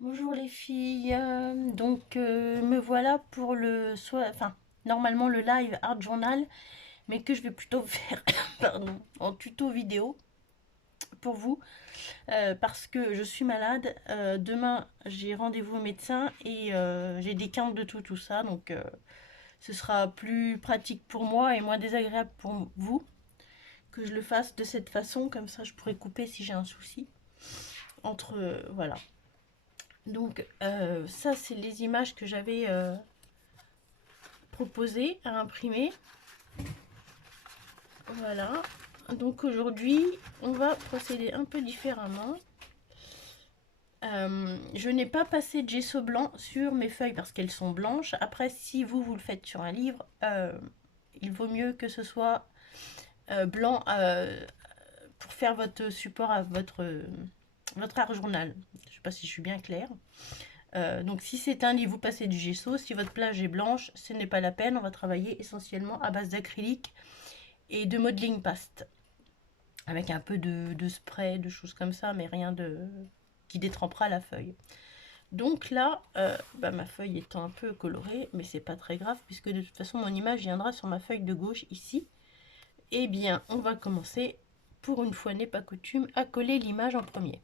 Bonjour les filles, me voilà pour normalement le live Art Journal, mais que je vais plutôt faire pardon, en tuto vidéo pour vous, parce que je suis malade. Demain j'ai rendez-vous au médecin et j'ai des quintes de tout ça, donc ce sera plus pratique pour moi et moins désagréable pour vous que je le fasse de cette façon, comme ça je pourrais couper si j'ai un souci entre voilà. Donc ça c'est les images que j'avais proposées à imprimer. Voilà. Donc aujourd'hui on va procéder un peu différemment. Je n'ai pas passé de gesso blanc sur mes feuilles parce qu'elles sont blanches. Après, si vous le faites sur un livre, il vaut mieux que ce soit blanc pour faire votre support à votre art journal. Je ne sais pas si je suis bien claire. Donc si c'est un livre, vous passez du gesso. Si votre plage est blanche, ce n'est pas la peine. On va travailler essentiellement à base d'acrylique et de modeling paste. Avec un peu de spray, de choses comme ça, mais rien de qui détrempera la feuille. Donc là, ma feuille étant un peu colorée, mais c'est pas très grave, puisque de toute façon mon image viendra sur ma feuille de gauche ici. Eh bien, on va commencer, pour une fois n'est pas coutume, à coller l'image en premier.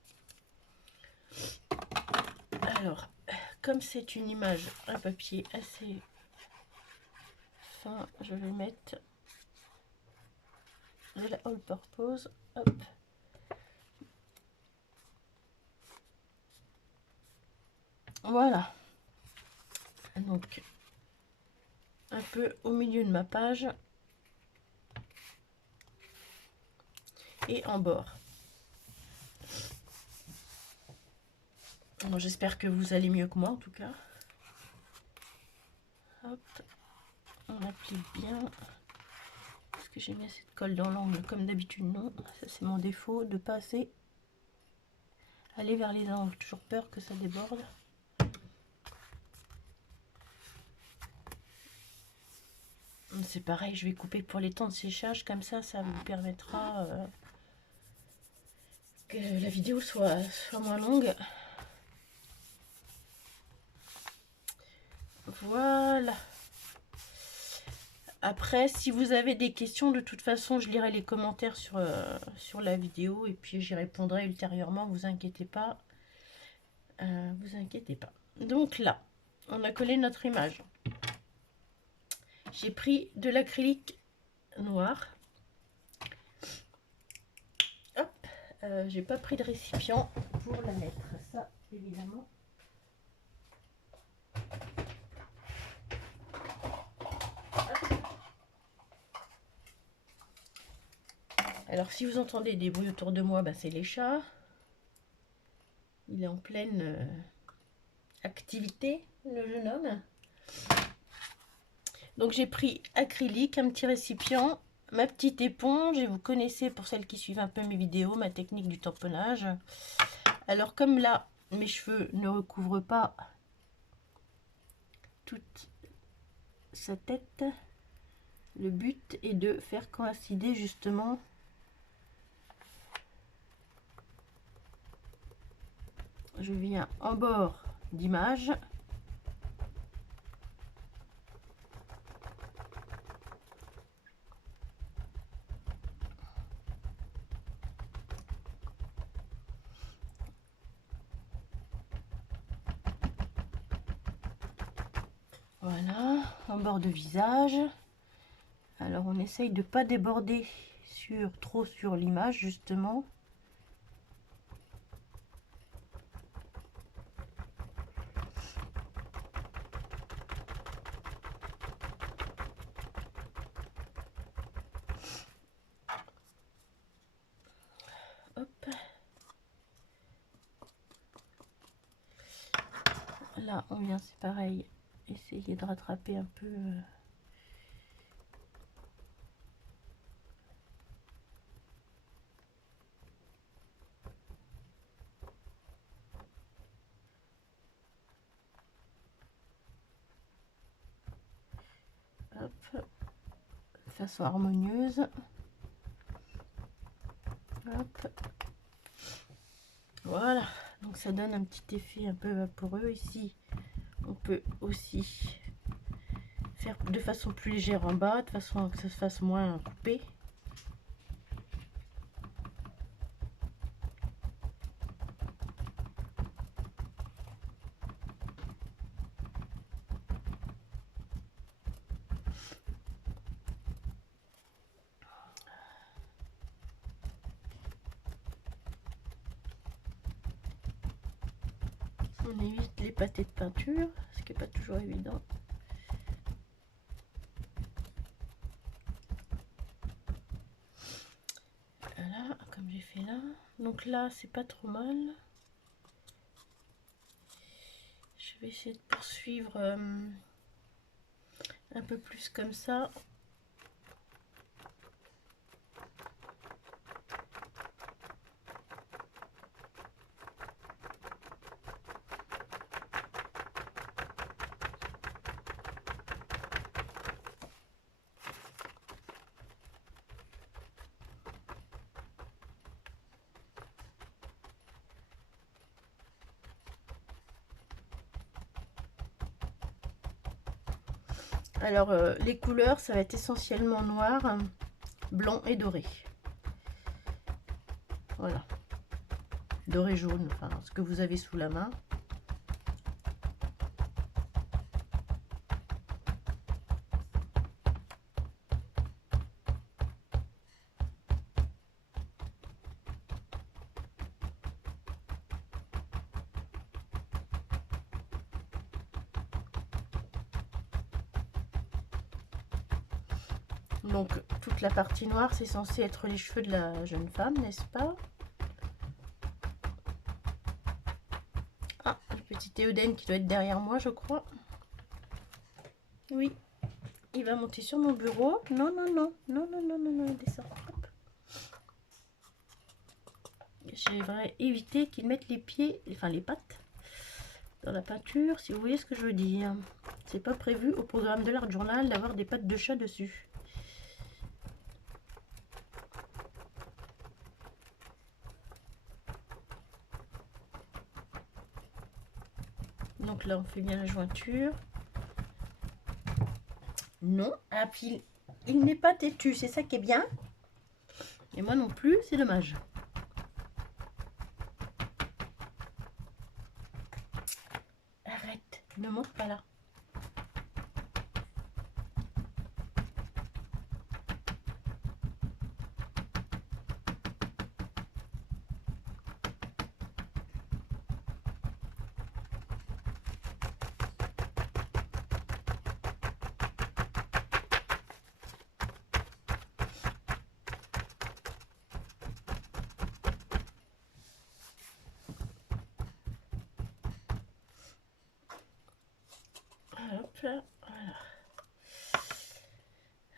Alors, comme c'est une image, un papier assez fin, je vais mettre de la all purpose. Hop. Voilà. Donc, un peu au milieu de ma page et en bord. J'espère que vous allez mieux que moi en tout cas. Hop, on applique bien. Est-ce que j'ai mis assez de colle dans l'angle? Comme d'habitude, non. Ça, c'est mon défaut de pas assez aller vers les angles. Toujours peur que ça déborde. C'est pareil, je vais couper pour les temps de séchage. Comme ça vous permettra que la vidéo soit moins longue. Voilà. Après, si vous avez des questions, de toute façon, je lirai les commentaires sur la vidéo et puis j'y répondrai ultérieurement. Vous inquiétez pas. Vous inquiétez pas. Donc là, on a collé notre image. J'ai pris de l'acrylique noir. Hop, j'ai pas pris de récipient pour la mettre. Ça, évidemment. Alors si vous entendez des bruits autour de moi, c'est les chats. Il est en pleine activité, le jeune homme. Donc j'ai pris acrylique, un petit récipient, ma petite éponge, et vous connaissez, pour celles qui suivent un peu mes vidéos, ma technique du tamponnage. Alors comme là, mes cheveux ne recouvrent pas toute sa tête, le but est de faire coïncider justement je viens en bord d'image. Voilà, en bord de visage. Alors on essaye de pas déborder trop sur l'image justement. Hop. Là on vient, c'est pareil, essayer de rattraper un peu hop, de façon harmonieuse. Hop. Voilà, Donc ça donne un petit effet un peu vaporeux. Ici, on peut aussi faire de façon plus légère en bas, de façon à que ça se fasse moins coupé. On évite les pâtés de peinture, ce qui n'est pas toujours évident. Voilà, comme j'ai fait là. Donc là, c'est pas trop mal. Je vais essayer de poursuivre un peu plus comme ça. Alors, les couleurs, ça va être essentiellement noir, blanc et doré. Voilà. Doré jaune, enfin, ce que vous avez sous la main. Donc, toute la partie noire, c'est censé être les cheveux de la jeune femme, n'est-ce pas? Ah, le petit Théoden qui doit être derrière moi, je crois. Oui, il va monter sur mon bureau. Non, non, non, non, non, non, non, non, il descend. J'aimerais éviter qu'il mette les pieds, enfin les pattes, dans la peinture, si vous voyez ce que je veux dire. C'est pas prévu au programme de l'Art Journal d'avoir des pattes de chat dessus. Donc là, on fait bien la jointure. Non, ah, puis il n'est pas têtu, c'est ça qui est bien. Et moi non plus, c'est dommage. Arrête, ne monte pas là. Hop là, voilà.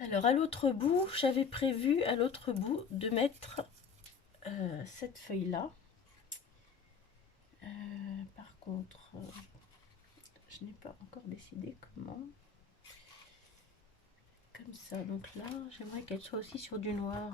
Alors à l'autre bout, j'avais prévu à l'autre bout de mettre cette feuille là. Par contre, je n'ai pas encore décidé comment. Comme ça, donc là, j'aimerais qu'elle soit aussi sur du noir.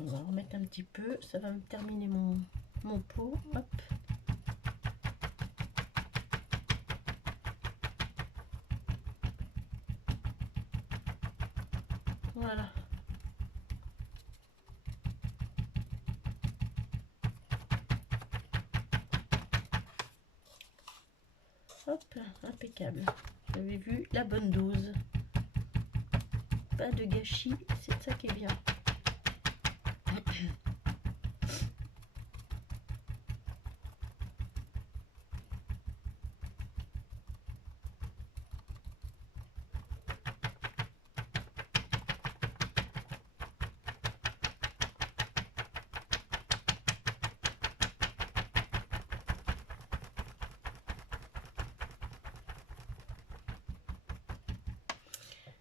On va remettre un petit peu, ça va me terminer mon pot. Hop. Voilà. Hop, impeccable. J'avais vu la bonne dose. Pas de gâchis, c'est ça qui est bien.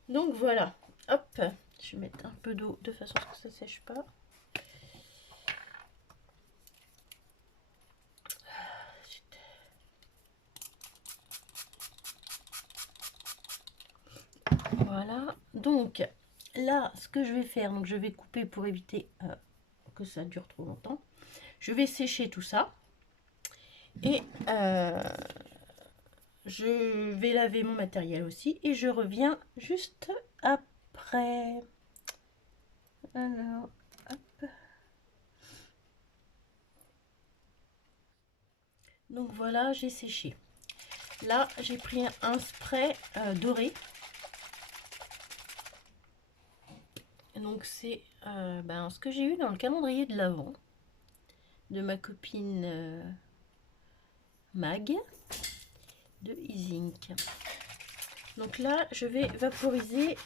Donc voilà, hop, je vais mettre un peu d'eau de façon à ce que ça ne sèche pas. Voilà, donc là, ce que je vais faire, donc je vais couper pour éviter que ça dure trop longtemps. Je vais sécher tout ça et je vais laver mon matériel aussi et je reviens juste après. Alors, hop. Donc voilà, j'ai séché. Là, j'ai pris un spray doré. Donc c'est ce que j'ai eu dans le calendrier de l'Avent de ma copine Mag de Isink. Donc là, je vais vaporiser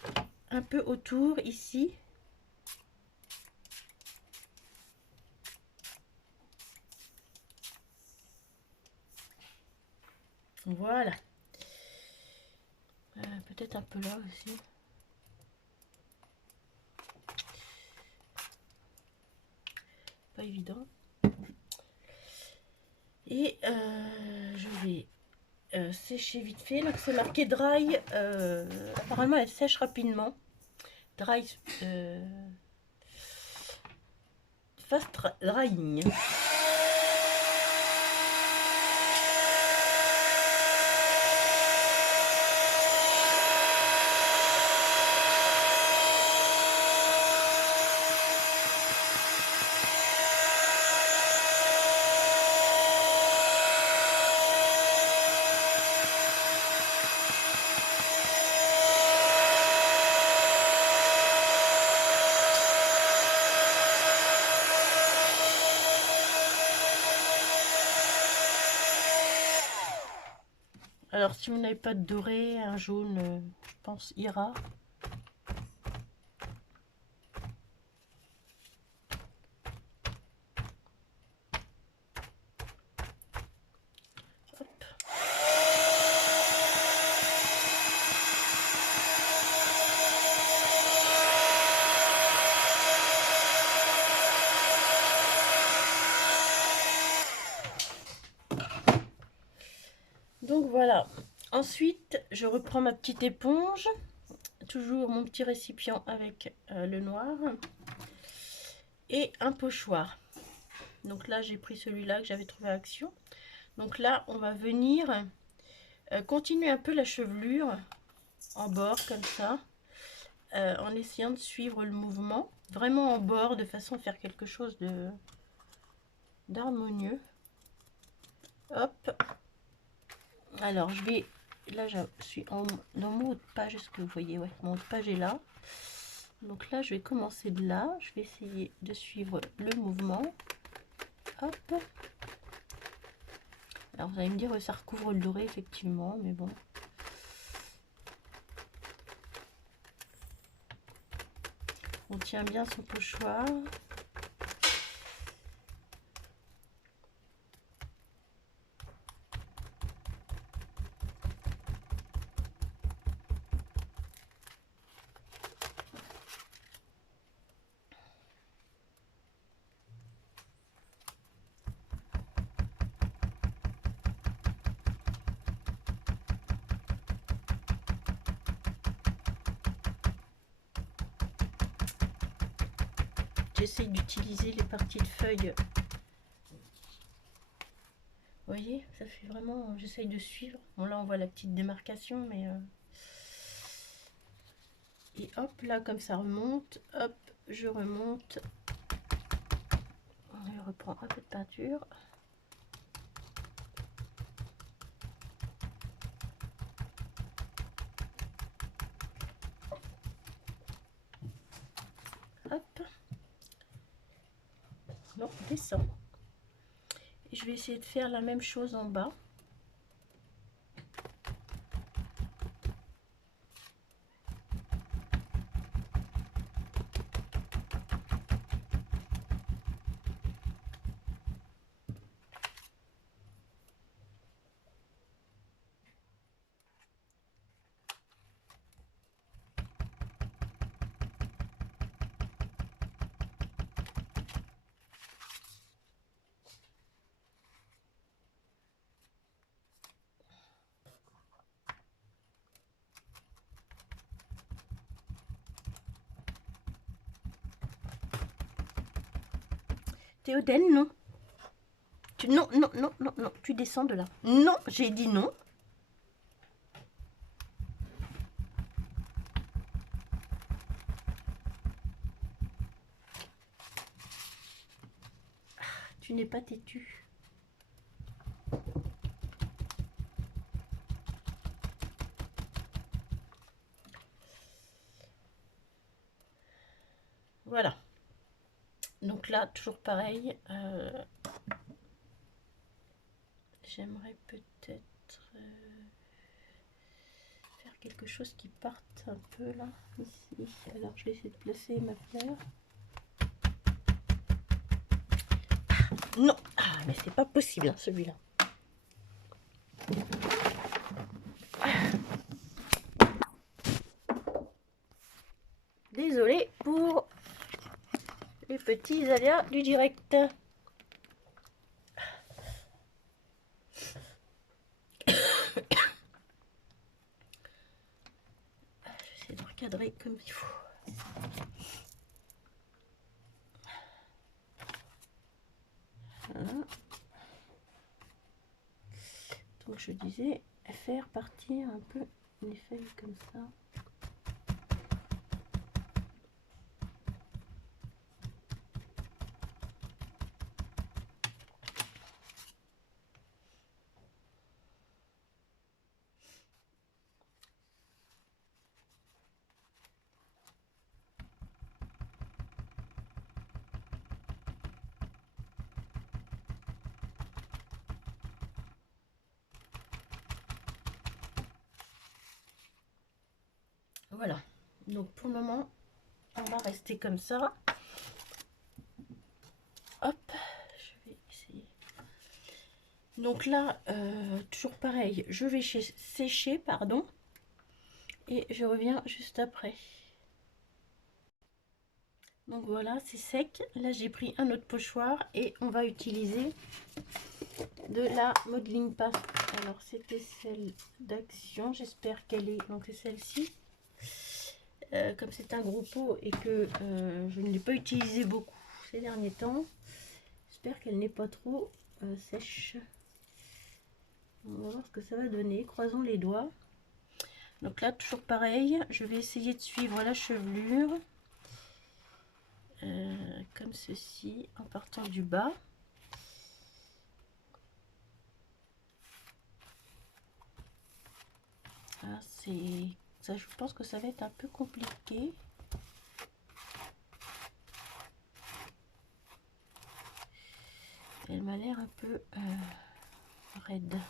un peu autour ici. Voilà. Peut-être un peu là aussi. Pas évident. Et je vais sécher vite fait. Donc c'est marqué dry. Apparemment, elle sèche rapidement. Dry. Fast drying. Alors si vous n'avez pas de doré, un jaune, je pense ira. Hop. Donc voilà. Ensuite, je reprends ma petite éponge. Toujours mon petit récipient avec le noir. Et un pochoir. Donc là, j'ai pris celui-là que j'avais trouvé à Action. Donc là, on va venir continuer un peu la chevelure en bord comme ça. En essayant de suivre le mouvement. Vraiment en bord, de façon à faire quelque chose d'harmonieux. Hop. Alors, je vais... Là, je suis dans mon haut de page. Est-ce que vous voyez? Ouais, mon haut de page est là. Donc là, je vais commencer de là. Je vais essayer de suivre le mouvement. Hop. Alors, vous allez me dire, ça recouvre le doré, effectivement, mais bon. On tient bien son pochoir. J'essaye d'utiliser les parties de feuilles. Vous voyez, ça fait vraiment... J'essaye de suivre. Bon, là, on voit la petite démarcation, mais... Et hop, là, comme ça remonte. Hop, je remonte. Je reprends un peu de peinture. Hop. Non, descend. Et je vais essayer de faire la même chose en bas. Théodèle, non. Non, non, non, non, non, tu descends de là. Non, j'ai dit non. Tu n'es pas têtu. Voilà. Donc là, toujours pareil. J'aimerais peut-être faire quelque chose qui parte un peu là, ici. Alors, je vais essayer de placer ma fleur. Non, ah, mais c'est pas possible, hein, celui-là. Désolée pour les petits aléas du direct. J'essaie de recadrer comme il faut. Voilà. Donc je disais faire partir un peu les feuilles comme ça. Voilà, donc pour le moment on va rester comme ça. Hop, je vais essayer. Donc là, toujours pareil, je vais sécher, pardon, et je reviens juste après. Donc voilà, c'est sec. Là, j'ai pris un autre pochoir et on va utiliser de la modeling paste. Alors, c'était celle d'Action. J'espère qu'elle est... Donc, c'est celle-ci. Comme c'est un gros pot et que je ne l'ai pas utilisé beaucoup ces derniers temps, j'espère qu'elle n'est pas trop sèche. On va voir ce que ça va donner. Croisons les doigts. Donc là, toujours pareil. Je vais essayer de suivre la chevelure. Comme ceci, en partant du bas. Ah, ça, je pense que ça va être un peu compliqué. Elle m'a l'air un peu raide.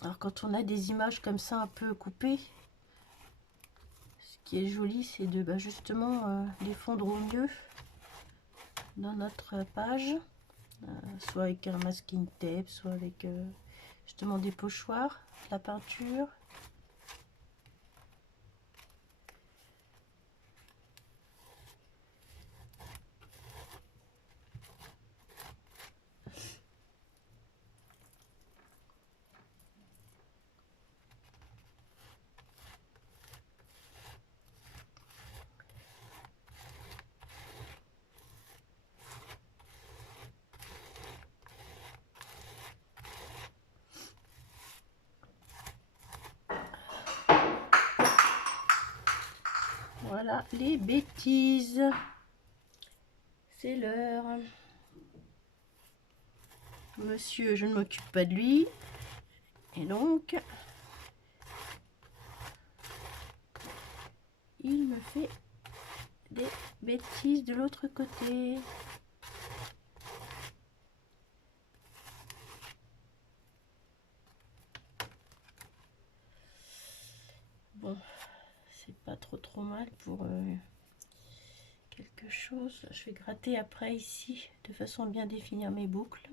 Alors quand on a des images comme ça un peu coupées, ce qui est joli, c'est de justement les fondre au mieux dans notre page, soit avec un masking tape, soit avec justement des pochoirs, de la peinture. Voilà les bêtises. C'est l'heure. Monsieur, je ne m'occupe pas de lui. Et donc, il me fait des bêtises de l'autre côté. Bon, c'est pas trop mal pour quelques quelque chose. Je vais gratter après ici de façon à bien définir mes boucles.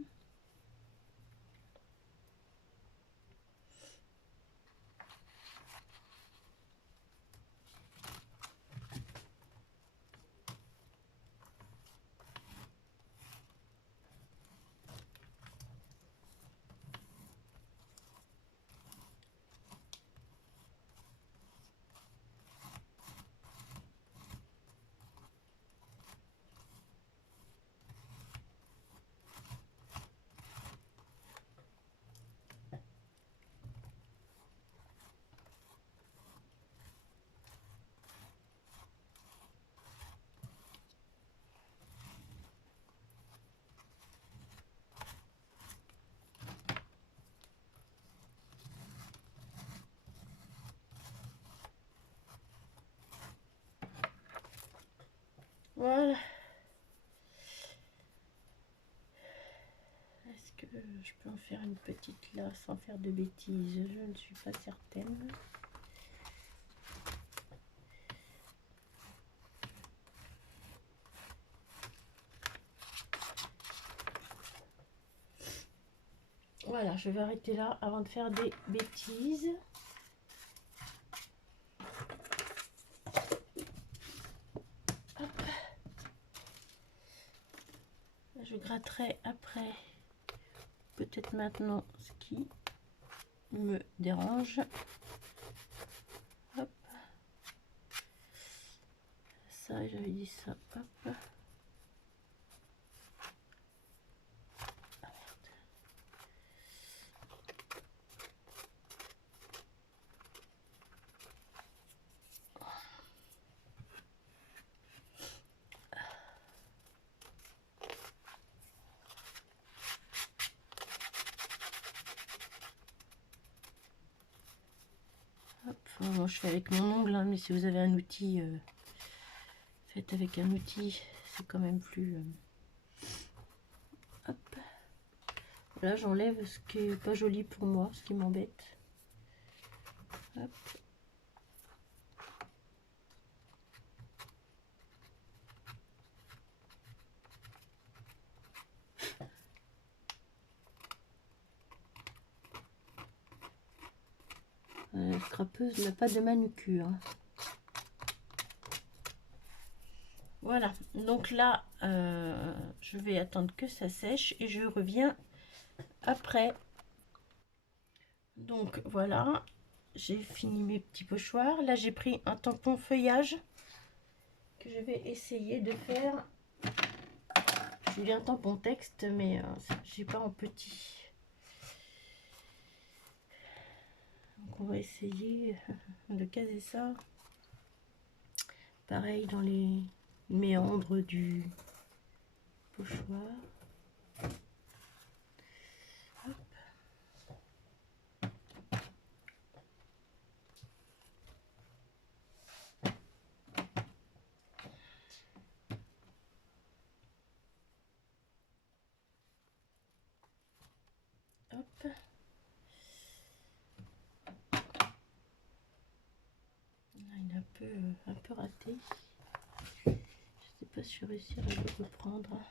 Voilà. Est-ce que je peux en faire une petite là sans faire de bêtises? Je ne suis pas certaine. Voilà, je vais arrêter là avant de faire des bêtises. Hop. Je gratterai après, peut-être maintenant, ce qui me dérange. Hop. Ça, j'avais dit ça. Hop. Moi, je fais avec mon ongle, hein, mais si vous avez un outil, faites avec un outil, c'est quand même plus... Hop. Là, j'enlève ce qui est pas joli pour moi, ce qui m'embête. Hop. La scrapeuse n'a pas de manucure. Voilà, donc là, je vais attendre que ça sèche et je reviens après. Donc voilà, j'ai fini mes petits pochoirs. Là, j'ai pris un tampon feuillage que je vais essayer de faire. Je voulais un tampon texte, mais j'ai pas en petit. Donc on va essayer de caser ça. Pareil dans les méandres du pochoir. Hop. Hop. Il est un peu raté. Je sais pas si je vais réussir à le reprendre.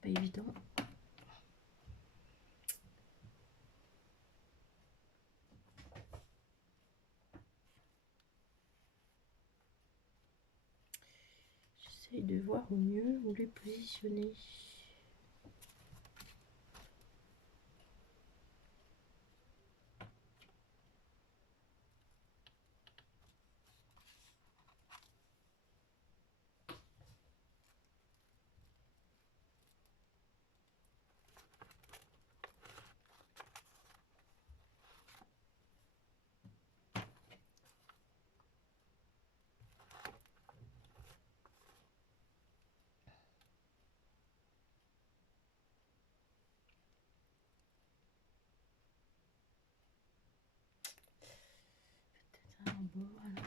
Pas évident. J'essaye de voir au mieux où les positionner. Peut-être un bord. Voilà.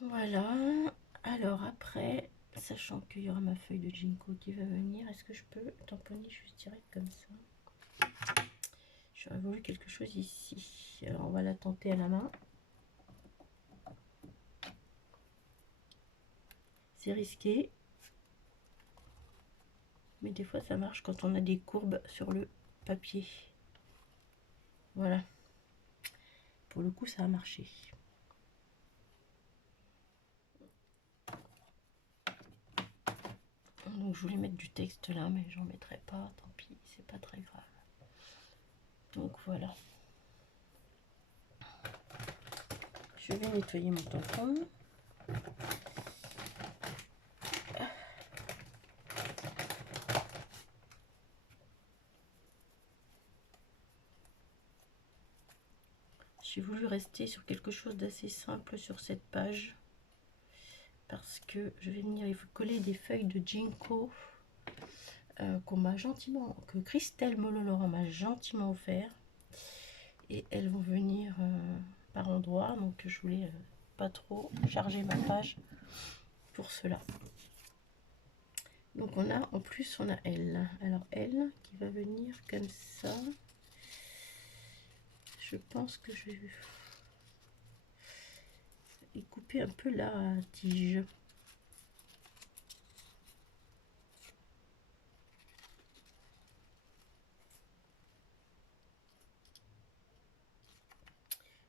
Voilà. Alors après, sachant qu'il y aura ma feuille de ginkgo qui va venir, est-ce que je peux tamponner juste direct comme ça? J'aurais voulu quelque chose ici. Alors on va la tenter à la main. C'est risqué. Mais des fois ça marche quand on a des courbes sur le papier. Voilà. Pour le coup ça a marché. Donc je voulais mettre du texte là, mais j'en mettrai pas, tant pis, c'est pas très grave. Donc voilà. Je vais nettoyer mon tampon. J'ai voulu rester sur quelque chose d'assez simple sur cette page parce que je vais venir coller des feuilles de ginkgo qu'on m'a gentiment, que Christelle Mololaurent m'a gentiment offert, et elles vont venir par endroits, donc je voulais pas trop charger ma page pour cela. Donc on a, en plus on a elle, alors elle qui va venir comme ça. Je pense que je vais couper un peu la tige.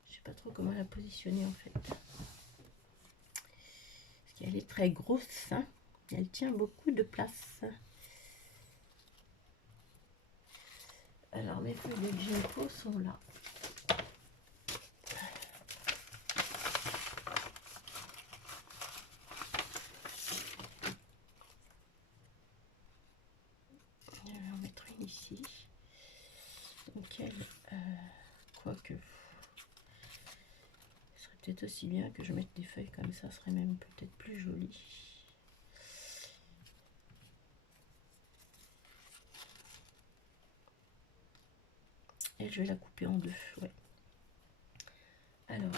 Je sais pas trop comment la positionner en fait. Parce qu'elle est très grosse, hein. Elle tient beaucoup de place. Alors mes feuilles de ginkgo sont là. Je vais en mettre une ici. Donc elle, quoique, ce serait peut-être aussi bien que je mette des feuilles comme ça, serait même peut-être plus joli. Et je vais la couper en deux, ouais. Alors,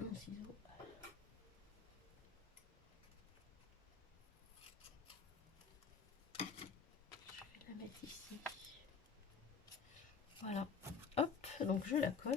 mon ciseau. Je vais la mettre ici. Voilà. Hop, donc je la colle.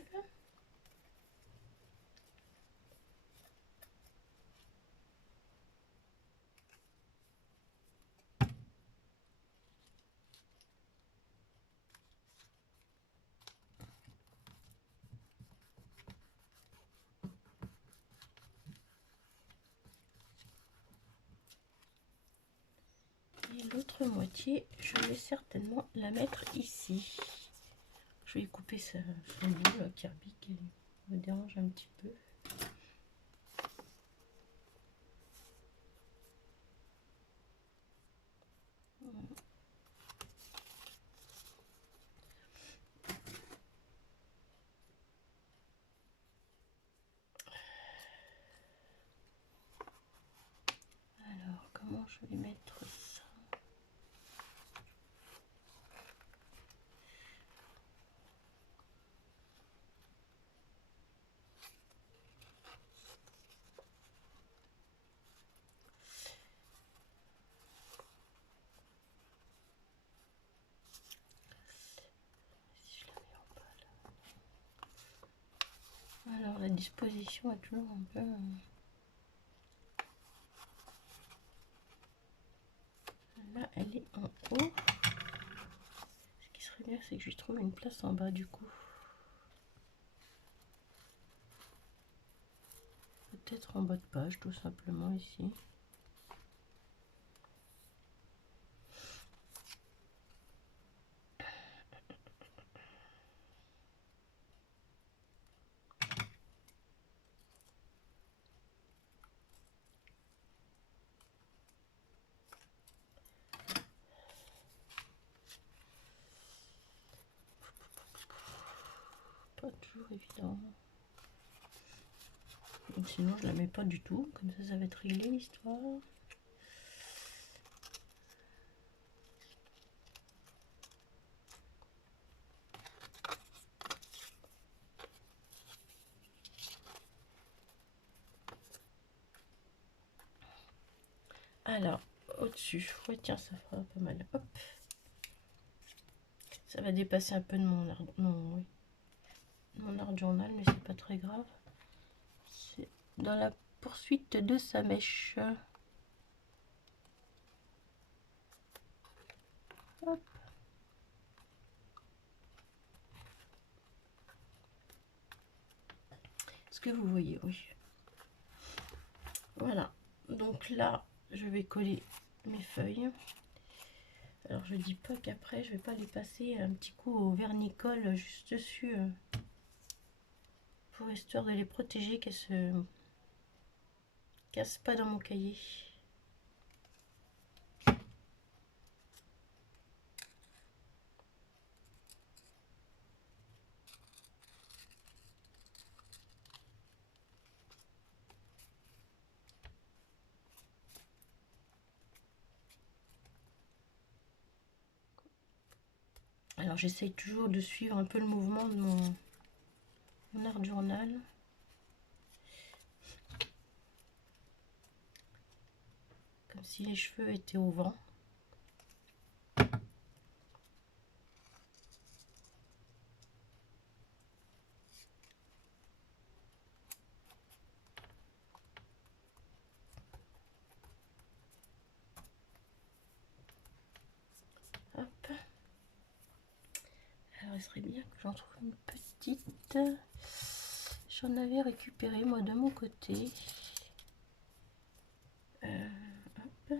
Et l'autre moitié, je vais certainement la mettre ici. Je vais couper son bout, Kirby, qui me dérange un petit peu. Alors, comment je vais mettre ça? Si je la mets en bas là. Alors, la disposition est toujours un peu... Là, elle est en haut. Ce qui serait bien, c'est que je trouve une place en bas du coup. Peut-être en bas de page, tout simplement ici. Pas toujours évident. Donc sinon, je la mets pas du tout. Comme ça va être réglé l'histoire. Alors, au-dessus, ouais, tiens, ça fera pas mal. Hop. Ça va dépasser un peu de mon art, oui, mon art journal, mais c'est pas très grave. C'est dans la poursuite de sa mèche. Hop. Est-ce que vous voyez? Oui. Voilà. Donc là, je vais coller mes feuilles. Alors je dis pas qu'après je vais pas les passer un petit coup au vernis-colle juste dessus pour histoire de les protéger, qu'elles se cassent pas dans mon cahier. Alors j'essaye toujours de suivre un peu le mouvement de mon art journal. Comme si les cheveux étaient au vent. Hop. Alors il serait bien que j'en trouve une petite. J'en avais récupéré moi de mon côté. Hop.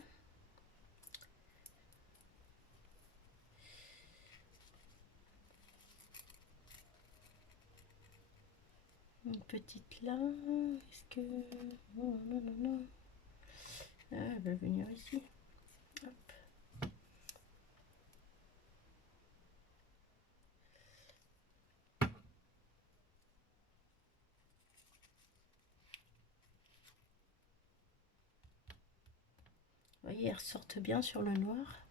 Une petite là. Est-ce que... Non, non, non, non. Ah, elle va venir ici. Hop. Vous voyez, elles ressortent bien sur le noir.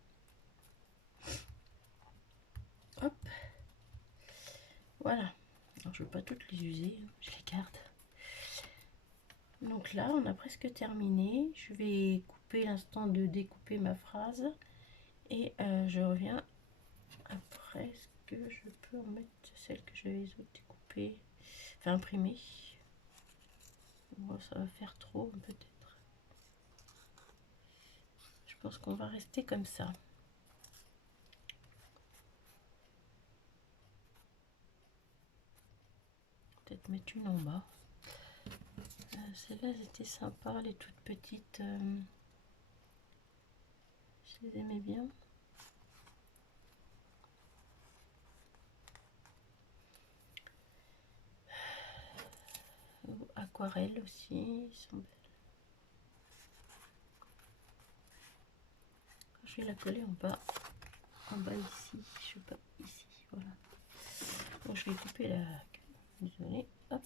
Hop. Voilà. Alors, je ne veux pas toutes les user, je les garde. Donc là, on a presque terminé. Je vais couper l'instant de découper ma phrase. Et je reviens après. Est-ce que je peux remettre celle que j'avais découpée, enfin imprimée? Bon, ça va faire trop peut-être. Je pense qu'on va rester comme ça. Peut-être mettre une en bas. Celles-là, c'était sympa, les toutes petites. Je les aimais bien. Aquarelle aussi, ils sont belles. Je vais la coller en bas ici, je sais pas, ici, voilà. Donc je vais couper la... Désolée, hop,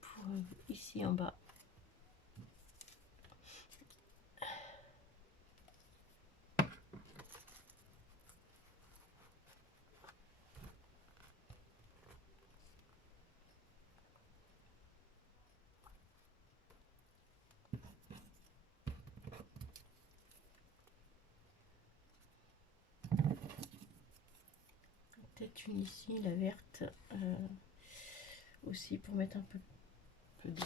pour ici en bas. Peut-être une ici, la verte, aussi pour mettre un peu de...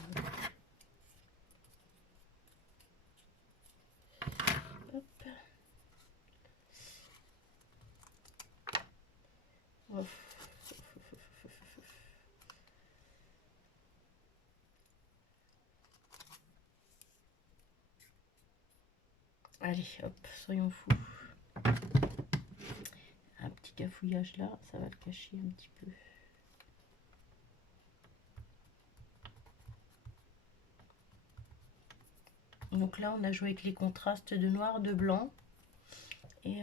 Hop. Oh. Allez, hop, soyons fous. Un petit cafouillage là, ça va le cacher un petit peu. Donc là, on a joué avec les contrastes de noir, de blanc et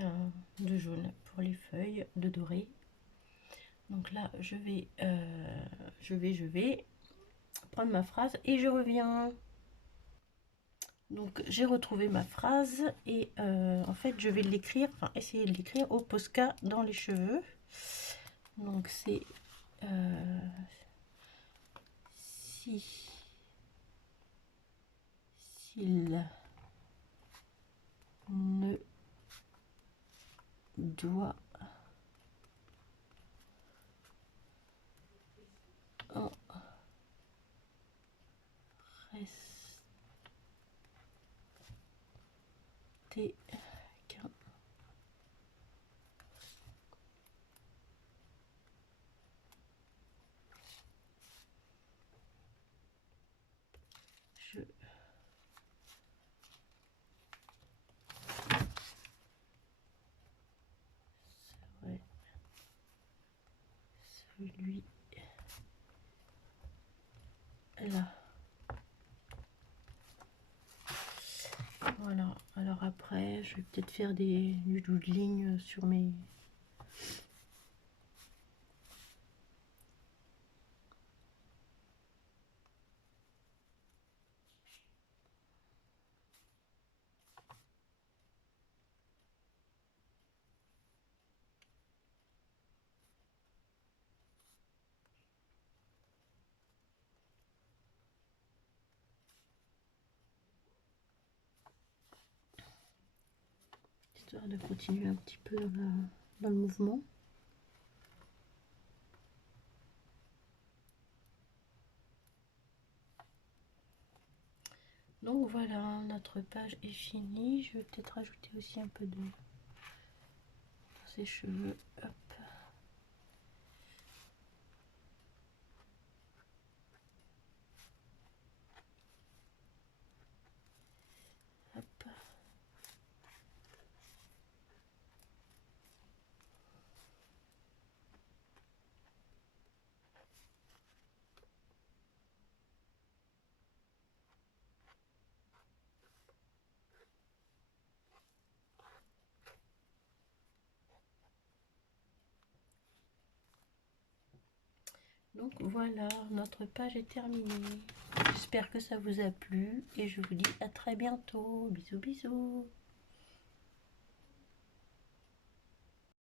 de jaune pour les feuilles, de doré. Donc là, je vais prendre ma phrase et je reviens. Donc j'ai retrouvé ma phrase et en fait je vais l'écrire, enfin essayer de l'écrire au Posca dans les cheveux. Donc c'est si s'il dois en rester qu'un. Je serai celui là. Voilà, alors après je vais peut-être faire du doodling sur mes... histoire de continuer un petit peu dans le mouvement. Donc voilà, notre page est finie. Je vais peut-être rajouter aussi un peu de ses cheveux. Hop. Hop. Donc voilà, notre page est terminée. J'espère que ça vous a plu et je vous dis à très bientôt. Bisous bisous.